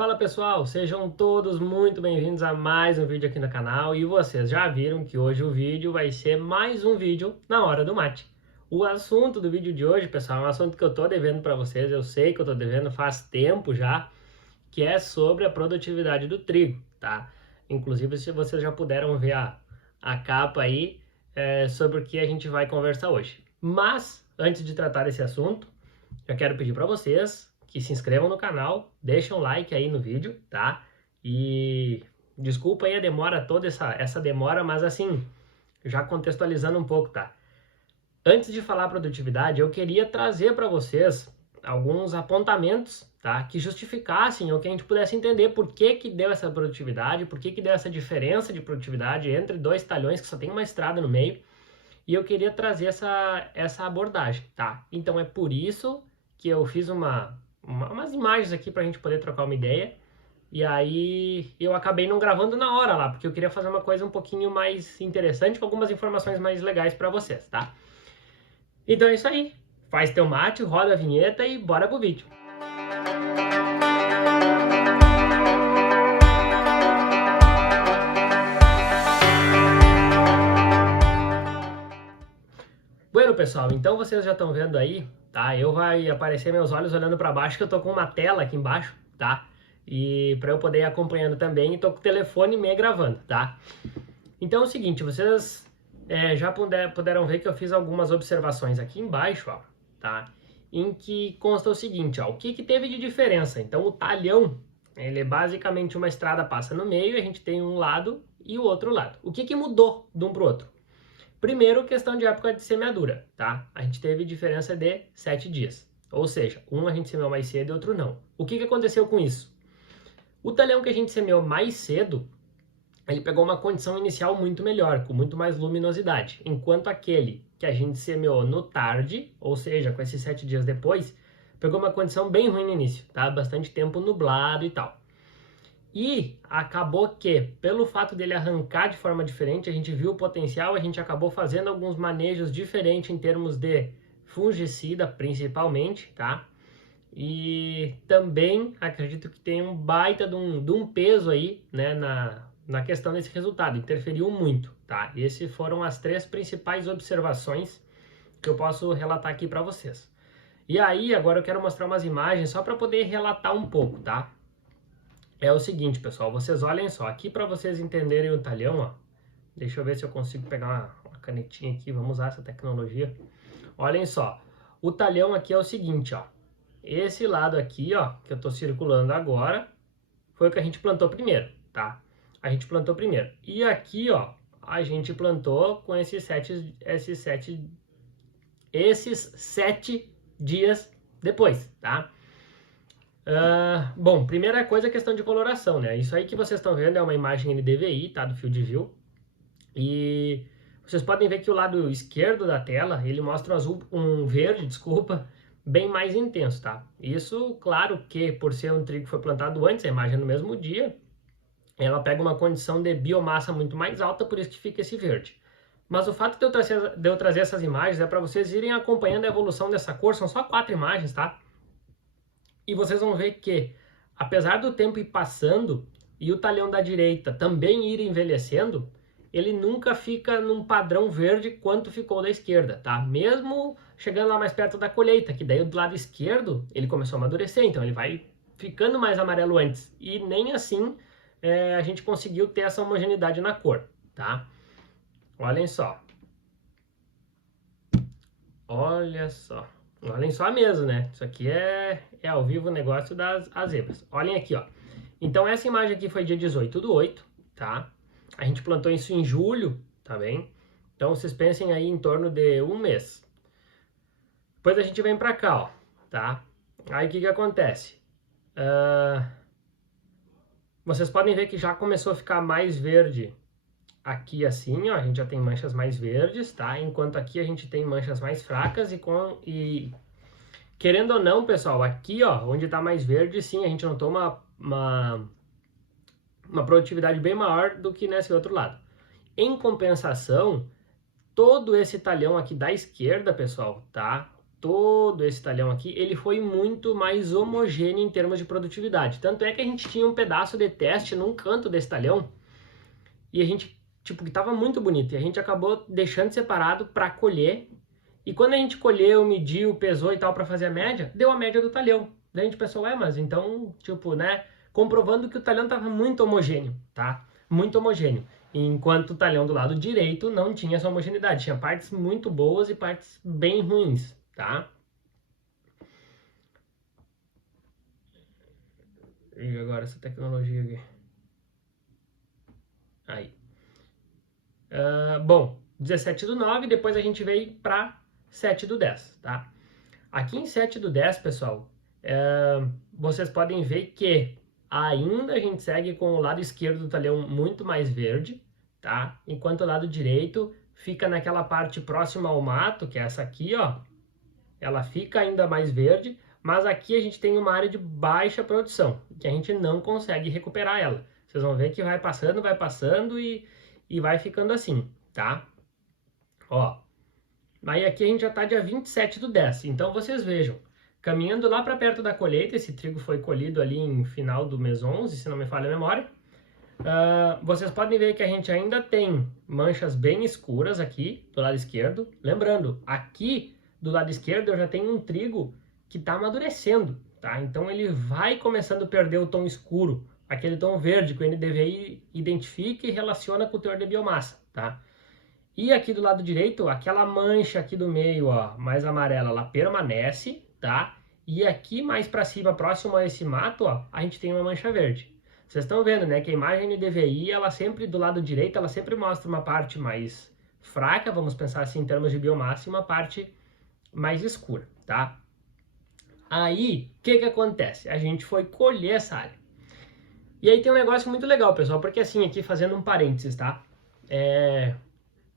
Fala pessoal, sejam todos muito bem-vindos a mais um vídeo aqui no canal e vocês já viram que hoje o vídeo vai ser mais um vídeo na hora do mate. O assunto do vídeo de hoje, pessoal, é um assunto que eu tô devendo para vocês, eu sei que eu tô devendo faz tempo já, que é sobre a produtividade do trigo, tá? Inclusive, se vocês já puderam ver a capa aí, sobre o que a gente vai conversar hoje. Mas, antes de tratar desse assunto, eu quero pedir para vocês que se inscrevam no canal, deixem um like aí no vídeo, tá? E desculpa aí a demora toda, essa demora, mas assim, já contextualizando um pouco, tá? Antes de falar produtividade, eu queria trazer para vocês alguns apontamentos, tá? Que justificassem ou que a gente pudesse entender por que que deu essa produtividade, por que que deu essa diferença de produtividade entre dois talhões que só tem uma estrada no meio. E eu queria trazer essa abordagem, tá? Então é por isso que eu fiz umas imagens aqui para a gente poder trocar uma ideia. E aí eu acabei não gravando na hora lá, porque eu queria fazer uma coisa um pouquinho mais interessante, com algumas informações mais legais para vocês, tá? Então é isso aí. Faz teu mate, roda a vinheta e bora pro vídeo. Bueno, pessoal, então vocês já estão vendo aí, tá? Vai aparecer meus olhos olhando para baixo, que eu tô com uma tela aqui embaixo, tá? E para eu poder ir acompanhando também, tô com o telefone me gravando, tá? Então é o seguinte, vocês já puderam ver que eu fiz algumas observações aqui embaixo, ó, tá? Em que consta o seguinte, ó, o que que teve de diferença? Então o talhão, ele é basicamente uma estrada passa no meio, a gente tem um lado e o outro lado. O que que mudou de um pro outro? Primeiro, questão de época de semeadura, tá? A gente teve diferença de 7 dias. Ou seja, um a gente semeou mais cedo e outro não. O que que aconteceu com isso? O talhão que a gente semeou mais cedo, ele pegou uma condição inicial muito melhor, com muito mais luminosidade. Enquanto aquele que a gente semeou no tarde, ou seja, com esses 7 dias depois, pegou uma condição bem ruim no início, tá? Bastante tempo nublado e tal. E acabou que, pelo fato dele arrancar de forma diferente, a gente viu o potencial, a gente acabou fazendo alguns manejos diferentes em termos de fungicida, principalmente, tá? E também acredito que tem um baita de um peso aí, né, na questão desse resultado, interferiu muito, tá? E essas foram as 3 principais observações que eu posso relatar aqui para vocês. E aí, agora eu quero mostrar umas imagens só para poder relatar um pouco, tá? É o seguinte, pessoal, vocês olhem só, aqui para vocês entenderem o talhão, ó, deixa eu ver se eu consigo pegar uma canetinha aqui, vamos usar essa tecnologia. Olhem só, o talhão aqui é o seguinte, ó, esse lado aqui, ó, que eu tô circulando agora, foi o que a gente plantou primeiro, tá? A gente plantou primeiro. E aqui, ó, a gente plantou com esses sete dias depois, tá? Bom, primeira coisa é a questão de coloração, né? Isso aí que vocês estão vendo é uma imagem NDVI, tá? Do Field View. E vocês podem ver que o lado esquerdo da tela, ele mostra um verde, desculpa, bem mais intenso, tá? Isso, claro que por ser um trigo que foi plantado antes, a imagem é no mesmo dia, ela pega uma condição de biomassa muito mais alta, por isso que fica esse verde. Mas o fato de eu trazer essas imagens é para vocês irem acompanhando a evolução dessa cor, são só 4 imagens, tá? E vocês vão ver que, apesar do tempo ir passando e o talhão da direita também ir envelhecendo, ele nunca fica num padrão verde quanto ficou da esquerda, tá? Mesmo chegando lá mais perto da colheita, que daí do lado esquerdo ele começou a amadurecer, então ele vai ficando mais amarelo antes. E nem assim a gente conseguiu ter essa homogeneidade na cor, tá? Olhem só. Olha só. Olhem só mesmo, né? Isso aqui é ao vivo o negócio das zebras. Olhem aqui, ó. Então essa imagem aqui foi dia 18/8, tá? A gente plantou isso em julho, tá bem? Então vocês pensem aí em torno de um mês. Depois a gente vem pra cá, ó, tá? Aí o que que acontece? Vocês podem ver que já começou a ficar mais verde aqui assim, ó, a gente já tem manchas mais verdes, tá? Enquanto aqui a gente tem manchas mais fracas e querendo ou não, pessoal, aqui, ó, onde tá mais verde, sim, a gente notou uma produtividade bem maior do que nesse outro lado. Em compensação, todo esse talhão aqui da esquerda, pessoal, tá? todo esse talhão aqui, ele foi muito mais homogêneo em termos de produtividade. Tanto é que a gente tinha um pedaço de teste num canto desse talhão e a gente, tipo, que tava muito bonito. E a gente acabou deixando separado para colher. E quando a gente colheu, mediu, pesou e tal para fazer a média, deu a média do talhão. Daí a gente pensou, mas então, tipo, né, comprovando que o talhão tava muito homogêneo, tá? Muito homogêneo. Enquanto o talhão do lado direito não tinha essa homogeneidade, tinha partes muito boas e partes bem ruins, tá? E agora essa tecnologia aqui. Aí. Bom, 17/9, depois a gente veio para 7/10, tá? Aqui em 7/10, pessoal, vocês podem ver que ainda a gente segue com o lado esquerdo do talhão muito mais verde, tá? Enquanto o lado direito fica naquela parte próxima ao mato, que é essa aqui, ó. Ela fica ainda mais verde, mas aqui a gente tem uma área de baixa produção, que a gente não consegue recuperar ela. Vocês vão ver que vai passando e vai ficando assim, tá? Ó, aí aqui a gente já está dia 27/10, então vocês vejam, caminhando lá para perto da colheita, esse trigo foi colhido ali em final do mês 11, se não me falha a memória, vocês podem ver que a gente ainda tem manchas bem escuras aqui do lado esquerdo. Lembrando, aqui do lado esquerdo eu já tenho um trigo que está amadurecendo, tá? Então ele vai começando a perder o tom escuro, aquele tom verde que o NDVI identifica e relaciona com o teor de biomassa, tá? E aqui do lado direito, aquela mancha aqui do meio, ó, mais amarela, ela permanece, tá? E aqui mais para cima, próximo a esse mato, ó, a gente tem uma mancha verde. Vocês estão vendo, né, que a imagem NDVI, ela sempre, do lado direito, ela sempre mostra uma parte mais fraca, vamos pensar assim em termos de biomassa, e uma parte mais escura, tá? Aí, o que acontece? A gente foi colher essa área. E aí tem um negócio muito legal, pessoal, porque assim, aqui fazendo um parênteses, tá?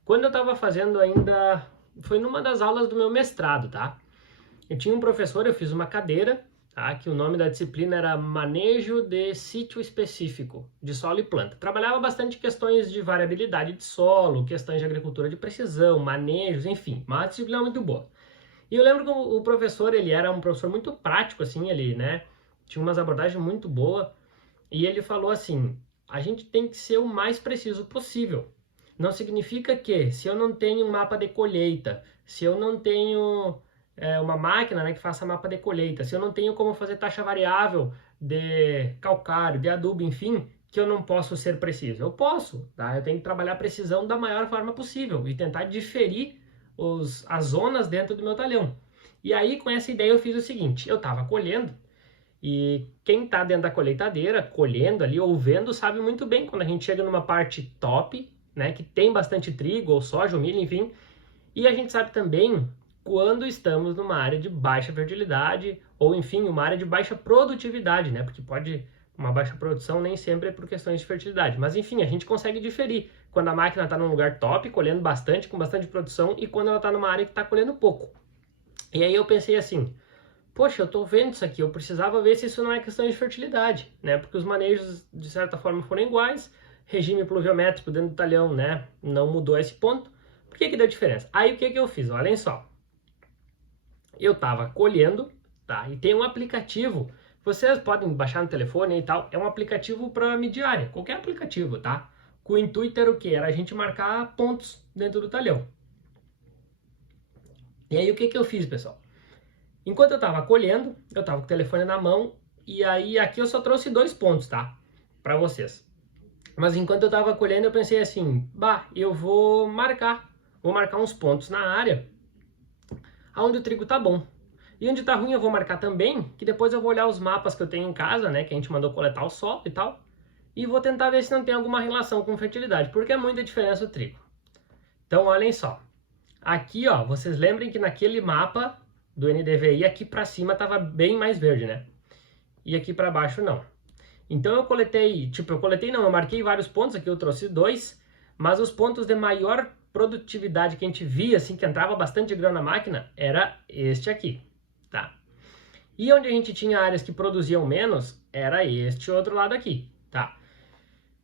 Quando eu estava fazendo ainda, foi numa das aulas do meu mestrado, tá? Eu tinha um professor, eu fiz uma cadeira, tá? Que o nome da disciplina era Manejo de Sítio Específico, de Solo e Planta. Trabalhava bastante questões de variabilidade de solo, questões de agricultura de precisão, manejos, enfim, uma disciplina muito boa. E eu lembro que o professor, ele era um professor muito prático, assim, ele, né, tinha umas abordagens muito boas, e ele falou assim, a gente tem que ser o mais preciso possível. Não significa que, se eu não tenho um mapa de colheita, se eu não tenho uma máquina, né, que faça mapa de colheita, se eu não tenho como fazer taxa variável de calcário, de adubo, enfim, que eu não posso ser preciso. Eu posso, tá? Eu tenho que trabalhar a precisão da maior forma possível e tentar diferir as zonas dentro do meu talhão. E aí, com essa ideia, eu fiz o seguinte, eu estava colhendo, e quem está dentro da colheitadeira, colhendo ali ou vendo, sabe muito bem quando a gente chega numa parte top, né, que tem bastante trigo ou soja ou milho, enfim, e a gente sabe também quando estamos numa área de baixa fertilidade ou, enfim, uma área de baixa produtividade, né, porque uma baixa produção nem sempre é por questões de fertilidade, mas enfim, a gente consegue diferir quando a máquina está num lugar top, colhendo bastante, com bastante produção, e quando ela está numa área que está colhendo pouco. E aí eu pensei assim, poxa, eu tô vendo isso aqui, eu precisava ver se isso não é questão de fertilidade, né? Porque os manejos, de certa forma, foram iguais, regime pluviométrico dentro do talhão, né? Não mudou esse ponto. Por que deu diferença? Aí o que eu fiz? Olhem só. Eu tava colhendo, tá? E tem um aplicativo, vocês podem baixar no telefone e tal, é um aplicativo para medir área, qualquer aplicativo, tá? Com o intuito era o quê? Era a gente marcar pontos dentro do talhão. E aí o que eu fiz, pessoal? Enquanto eu estava colhendo, eu estava com o telefone na mão, e aí aqui eu só trouxe 2 pontos, tá? Para vocês. Mas enquanto eu estava colhendo, eu pensei assim, eu vou marcar uns pontos na área onde o trigo tá bom. E onde tá ruim eu vou marcar também, que depois eu vou olhar os mapas que eu tenho em casa, né, que a gente mandou coletar o solo e tal, e vou tentar ver se não tem alguma relação com fertilidade, porque é muita diferença o trigo. Então, olhem só. Aqui, ó, vocês lembrem que naquele mapa do NDVI, aqui para cima estava bem mais verde, né? E aqui para baixo não. Então eu marquei vários pontos, aqui eu trouxe 2, mas os pontos de maior produtividade que a gente via, assim, que entrava bastante grão na máquina, era este aqui, tá? E onde a gente tinha áreas que produziam menos, era este outro lado aqui, tá?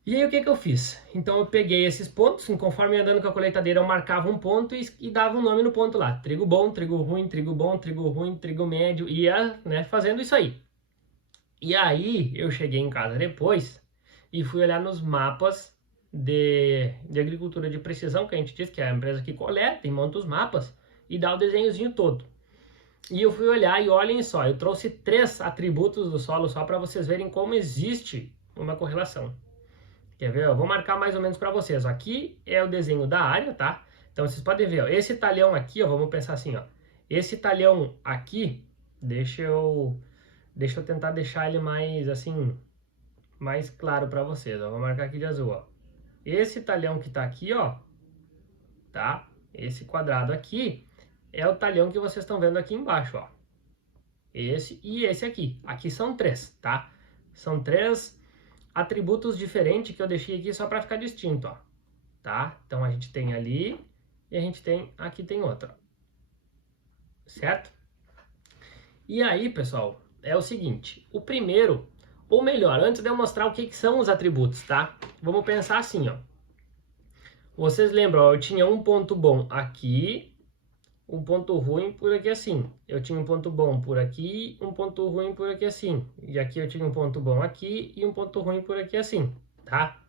E aí o que eu fiz? Então eu peguei esses pontos, conforme andando com a colheitadeira eu marcava um ponto e dava um nome no ponto lá. Trigo bom, trigo ruim, trigo bom, trigo ruim, trigo médio, ia, né, fazendo isso aí. E aí eu cheguei em casa depois e fui olhar nos mapas de agricultura de precisão, que a gente diz que é a empresa que coleta e monta os mapas e dá o desenhozinho todo. E eu fui olhar e olhem só, eu trouxe 3 atributos do solo só para vocês verem como existe uma correlação. Quer ver? Eu vou marcar mais ou menos para vocês. Aqui é o desenho da área, tá? Então vocês podem ver, ó, esse talhão aqui, ó, vamos pensar assim, ó. Esse talhão aqui, deixa eu tentar deixar ele mais assim, mais claro para vocês, ó. Vou marcar aqui de azul, ó. Esse talhão que tá aqui, ó, tá? Esse quadrado aqui é o talhão que vocês estão vendo aqui embaixo, ó. Esse e esse aqui. Aqui são 3, tá? São 3 atributos diferentes que eu deixei aqui só para ficar distinto, ó. Tá? Então a gente tem ali e a gente tem aqui tem outra. Certo? E aí, pessoal, é o seguinte, o primeiro, ou melhor, antes de eu mostrar o que são os atributos, tá? Vamos pensar assim, ó. Vocês lembram, ó, eu tinha um ponto bom aqui, um ponto ruim por aqui assim. Eu tinha um ponto bom por aqui, um ponto ruim por aqui assim. E aqui eu tinha um ponto bom aqui e um ponto ruim por aqui assim, tá?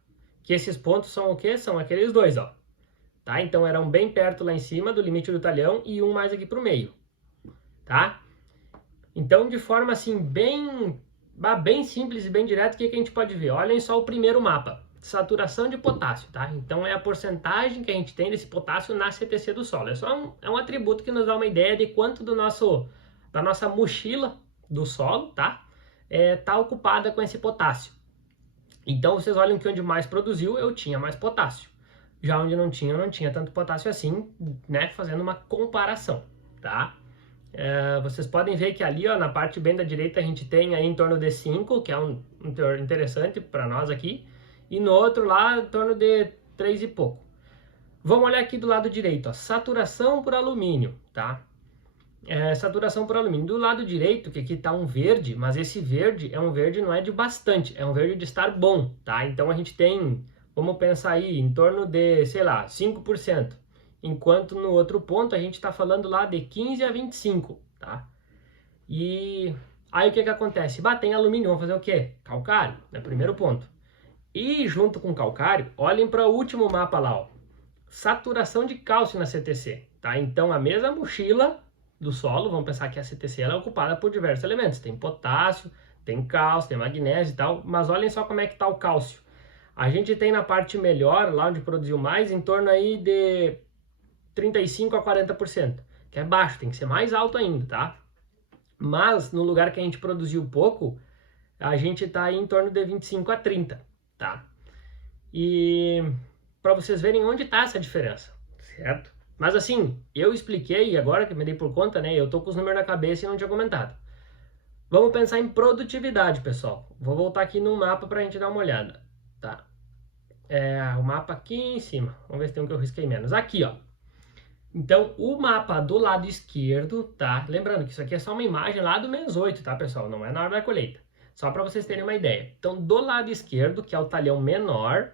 Que esses pontos são o quê? São aqueles dois, ó. Tá? Então eram bem perto lá em cima do limite do talhão e um mais aqui pro meio, tá? Então de forma assim bem simples e bem direta, o que a gente pode ver? Olhem só o primeiro mapa, saturação de potássio, tá? Então é a porcentagem que a gente tem desse potássio na CTC do solo. É só um atributo que nos dá uma ideia de quanto da nossa mochila do solo, tá? Tá ocupada com esse potássio. Então vocês olham que onde mais produziu, eu tinha mais potássio. Já onde não tinha, eu não tinha tanto potássio assim, né? Fazendo uma comparação, tá? Vocês podem ver que ali, ó, na parte bem da direita, a gente tem aí em torno de 5, que é um teor interessante para nós aqui. E no outro lá, em torno de 3 e pouco. Vamos olhar aqui do lado direito, ó, saturação por alumínio, tá? Saturação por alumínio. Do lado direito, que aqui está um verde, mas esse verde é um verde não é de bastante, é um verde de estar bom, tá? Então a gente tem, vamos pensar aí, em torno de, sei lá, 5%. Enquanto no outro ponto a gente está falando lá de 15 a 25, tá? E aí o que acontece? Tem alumínio, vamos fazer o quê? Calcário, né? Primeiro ponto. E junto com calcário, olhem para o último mapa lá, ó. Saturação de cálcio na CTC, tá? Então a mesma mochila do solo, vamos pensar que a CTC ela é ocupada por diversos elementos. Tem potássio, tem cálcio, tem magnésio e tal, mas olhem só como é que está o cálcio. A gente tem na parte melhor, lá onde produziu mais, em torno aí de 35 a 40%, que é baixo, tem que ser mais alto ainda, tá? Mas no lugar que a gente produziu pouco, a gente está aí em torno de 25 a 30, tá? E para vocês verem onde está essa diferença, certo? Mas assim, eu expliquei agora que me dei por conta, né? Eu tô com os números na cabeça e não tinha comentado. Vamos pensar em produtividade, pessoal. Vou voltar aqui no mapa para a gente dar uma olhada, tá? O mapa aqui em cima. Vamos ver se tem um que eu risquei menos. Aqui, ó. Então, o mapa do lado esquerdo, tá? Lembrando que isso aqui é só uma imagem lá do -8, tá, pessoal? Não é na hora da colheita. Só para vocês terem uma ideia. Então, do lado esquerdo, que é o talhão menor,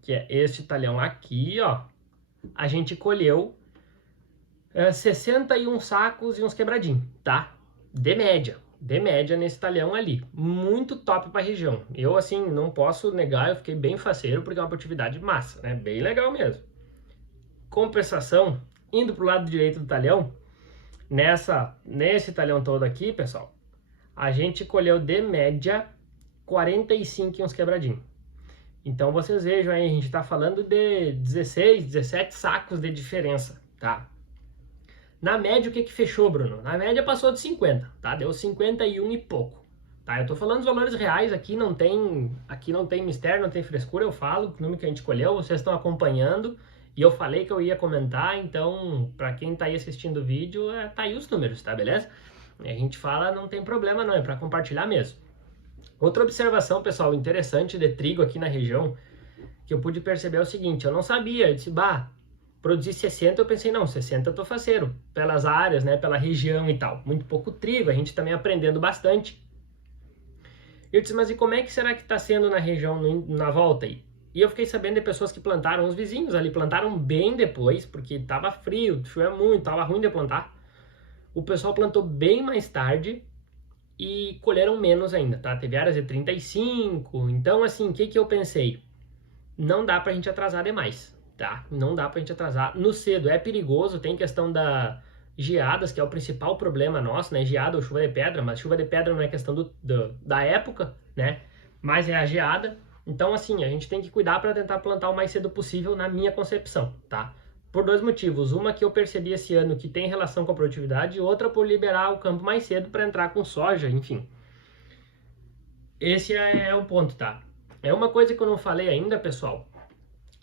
que é este talhão aqui, ó, a gente colheu 61 sacos e uns quebradinhos, tá? De média nesse talhão ali. Muito top para a região. Eu, assim, não posso negar, eu fiquei bem faceiro, porque é uma produtividade massa, né? Bem legal mesmo. Compensação, indo pro lado direito do talhão, nesse talhão todo aqui, pessoal, a gente colheu de média 45 e uns quebradinhos. Então vocês vejam aí, a gente está falando de 16, 17 sacos de diferença, tá? Na média, o que fechou, Bruno? Na média passou de 50, tá? Deu 51 e pouco, tá? Eu tô falando dos valores reais, aqui não tem mistério, não tem frescura, eu falo o número que a gente colheu, vocês estão acompanhando, e eu falei que eu ia comentar, então, para quem tá aí assistindo o vídeo, tá aí os números, tá? Beleza? A gente fala, não tem problema não, é para compartilhar mesmo. Outra observação, pessoal, interessante de trigo aqui na região, que eu pude perceber é o seguinte, eu não sabia, eu disse, produzir 60, eu pensei, não, 60 eu tô faceiro, pelas áreas, né, pela região e tal. Muito pouco trigo, a gente também aprendendo bastante. Eu disse, mas e como é que será que está sendo na região, na volta aí? E eu fiquei sabendo de pessoas que plantaram, os vizinhos ali, plantaram bem depois, porque estava frio, choveu muito, estava ruim de plantar. O pessoal plantou bem mais tarde e colheram menos ainda, tá? Teve áreas de 35, então assim, o que que eu pensei? Não dá pra gente atrasar demais, tá? Não dá pra gente atrasar no cedo, é perigoso, tem questão da geadas, que é o principal problema nosso, né? Geada ou chuva de pedra, mas chuva de pedra não é questão da época, né? Mas é a geada. Então, assim, a gente tem que cuidar para tentar plantar o mais cedo possível, na minha concepção, tá? Por dois motivos. Uma que eu percebi esse ano que tem relação com a produtividade, e outra por liberar o campo mais cedo para entrar com soja, enfim. Esse é o ponto, tá? É uma coisa que eu não falei ainda, pessoal.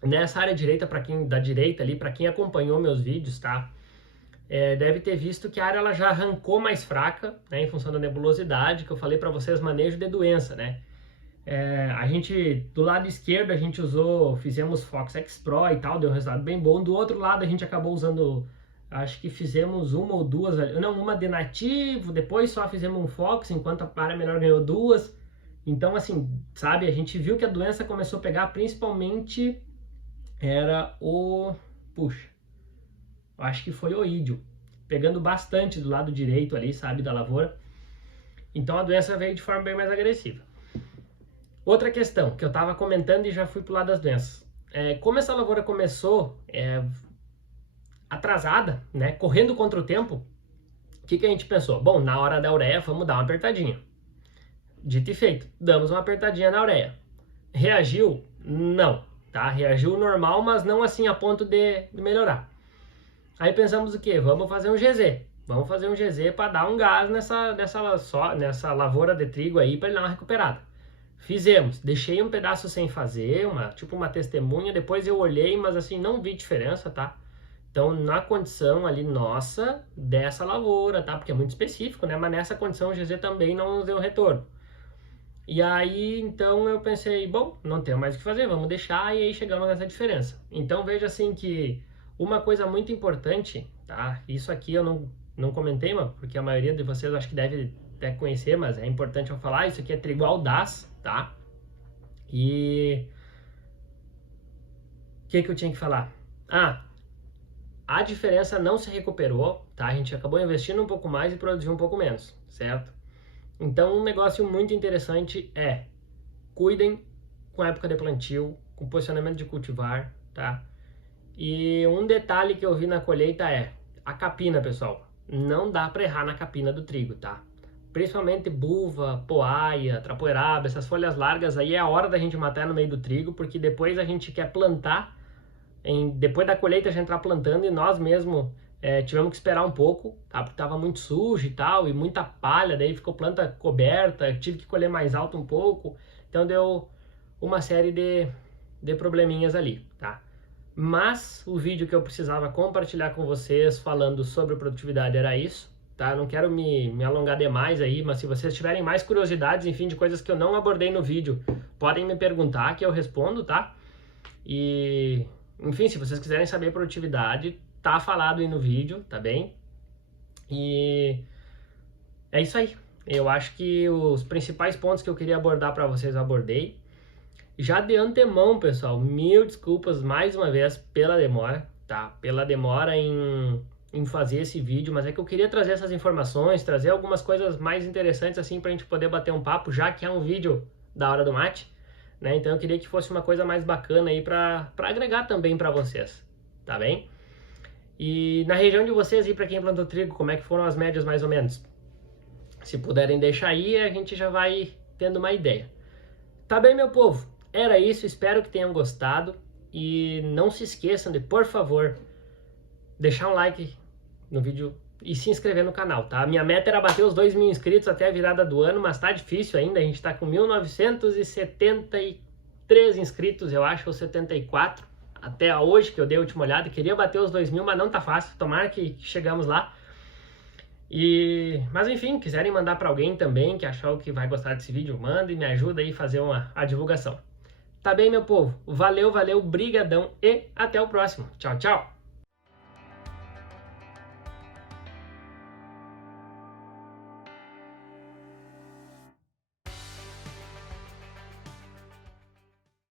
Nessa área direita, para quem da direita ali, para quem acompanhou meus vídeos, tá? Deve ter visto que a área ela já arrancou mais fraca, né, em função da nebulosidade, que eu falei para vocês, manejo de doença, né? A gente, do lado esquerdo, a gente fizemos Fox X Pro e tal, deu um resultado bem bom. Do outro lado, a gente acabou usando, acho que fizemos uma ou duas, não, uma de nativo, depois só fizemos um Fox, enquanto a área menor ganhou duas. Então, assim, sabe, a gente viu que a doença começou a pegar, principalmente, puxa, acho que foi o oídio, pegando bastante do lado direito ali, sabe, da lavoura. Então a doença veio de forma bem mais agressiva. Outra questão que eu estava comentando e já fui pro lado das doenças. Como essa lavoura começou atrasada, né, correndo contra o tempo, o que a gente pensou? Bom, na hora da ureia, vamos dar uma apertadinha. Dito e feito, damos uma apertadinha na ureia. Reagiu? Não, tá? Reagiu normal, mas não assim a ponto de melhorar. Aí pensamos o quê? Vamos fazer um GZ. Vamos fazer um GZ para dar um gás nessa lavoura de trigo aí para ele dar uma recuperada. Fizemos, deixei um pedaço sem fazer, tipo uma testemunha, depois eu olhei, mas assim, não vi diferença, tá? Então, na condição ali nossa, dessa lavoura, tá? Porque é muito específico, né? Mas nessa condição o GZ também não nos deu retorno. E aí, então eu pensei, bom, não tem mais o que fazer, vamos deixar, e aí chegamos nessa diferença. Então, veja assim que uma coisa muito importante, tá? Isso aqui eu não comentei, mas porque a maioria de vocês acho que deve até conhecer, mas é importante eu falar, isso aqui é trigo audaz, tá? E o que eu tinha que falar? A diferença não se recuperou, tá? A gente acabou investindo um pouco mais e produziu um pouco menos, certo? Então um negócio muito interessante cuidem com a época de plantio, com posicionamento de cultivar, tá? E um detalhe que eu vi na colheita a capina, pessoal. Não dá para errar na capina do trigo, tá? Principalmente buva, poaia, trapoeraba, essas folhas largas aí é a hora da gente matar no meio do trigo, porque depois a gente quer plantar, depois da colheita a gente entrar plantando e nós mesmo tivemos que esperar um pouco, tá? Porque tava muito sujo e tal, e muita palha, daí ficou planta coberta, tive que colher mais alto um pouco, então deu uma série de probleminhas ali, tá? Mas o vídeo que eu precisava compartilhar com vocês falando sobre produtividade era isso, tá? Não quero me alongar demais aí, mas se vocês tiverem mais curiosidades, enfim, de coisas que eu não abordei no vídeo, podem me perguntar que eu respondo, tá? E, enfim, se vocês quiserem saber produtividade, tá falado aí no vídeo, tá bem? E é isso aí. Eu acho que os principais pontos que eu queria abordar para vocês eu abordei. Já de antemão, pessoal, mil desculpas mais uma vez pela demora, tá? Pela demora em fazer esse vídeo, mas é que eu queria trazer essas informações, trazer algumas coisas mais interessantes assim pra gente poder bater um papo, já que é um vídeo da hora do mate, né? Então eu queria que fosse uma coisa mais bacana aí pra agregar também pra vocês, tá bem? E na região de vocês aí, pra quem plantou trigo, como é que foram as médias mais ou menos? Se puderem deixar aí, a gente já vai tendo uma ideia. Tá bem, meu povo? Era isso, espero que tenham gostado e não se esqueçam de, por favor, deixar um like no vídeo e se inscrever no canal, tá? A minha meta era bater os 2.000 inscritos até a virada do ano, mas tá difícil ainda, a gente tá com 1.973 inscritos, eu acho, ou 74, até hoje que eu dei a última olhada, queria bater os 2.000, mas não tá fácil, tomara que chegamos lá. Mas enfim, quiserem mandar para alguém também que achou que vai gostar desse vídeo, manda e me ajuda aí a fazer a divulgação. Tá bem, meu povo? Valeu, brigadão e até o próximo. Tchau, tchau!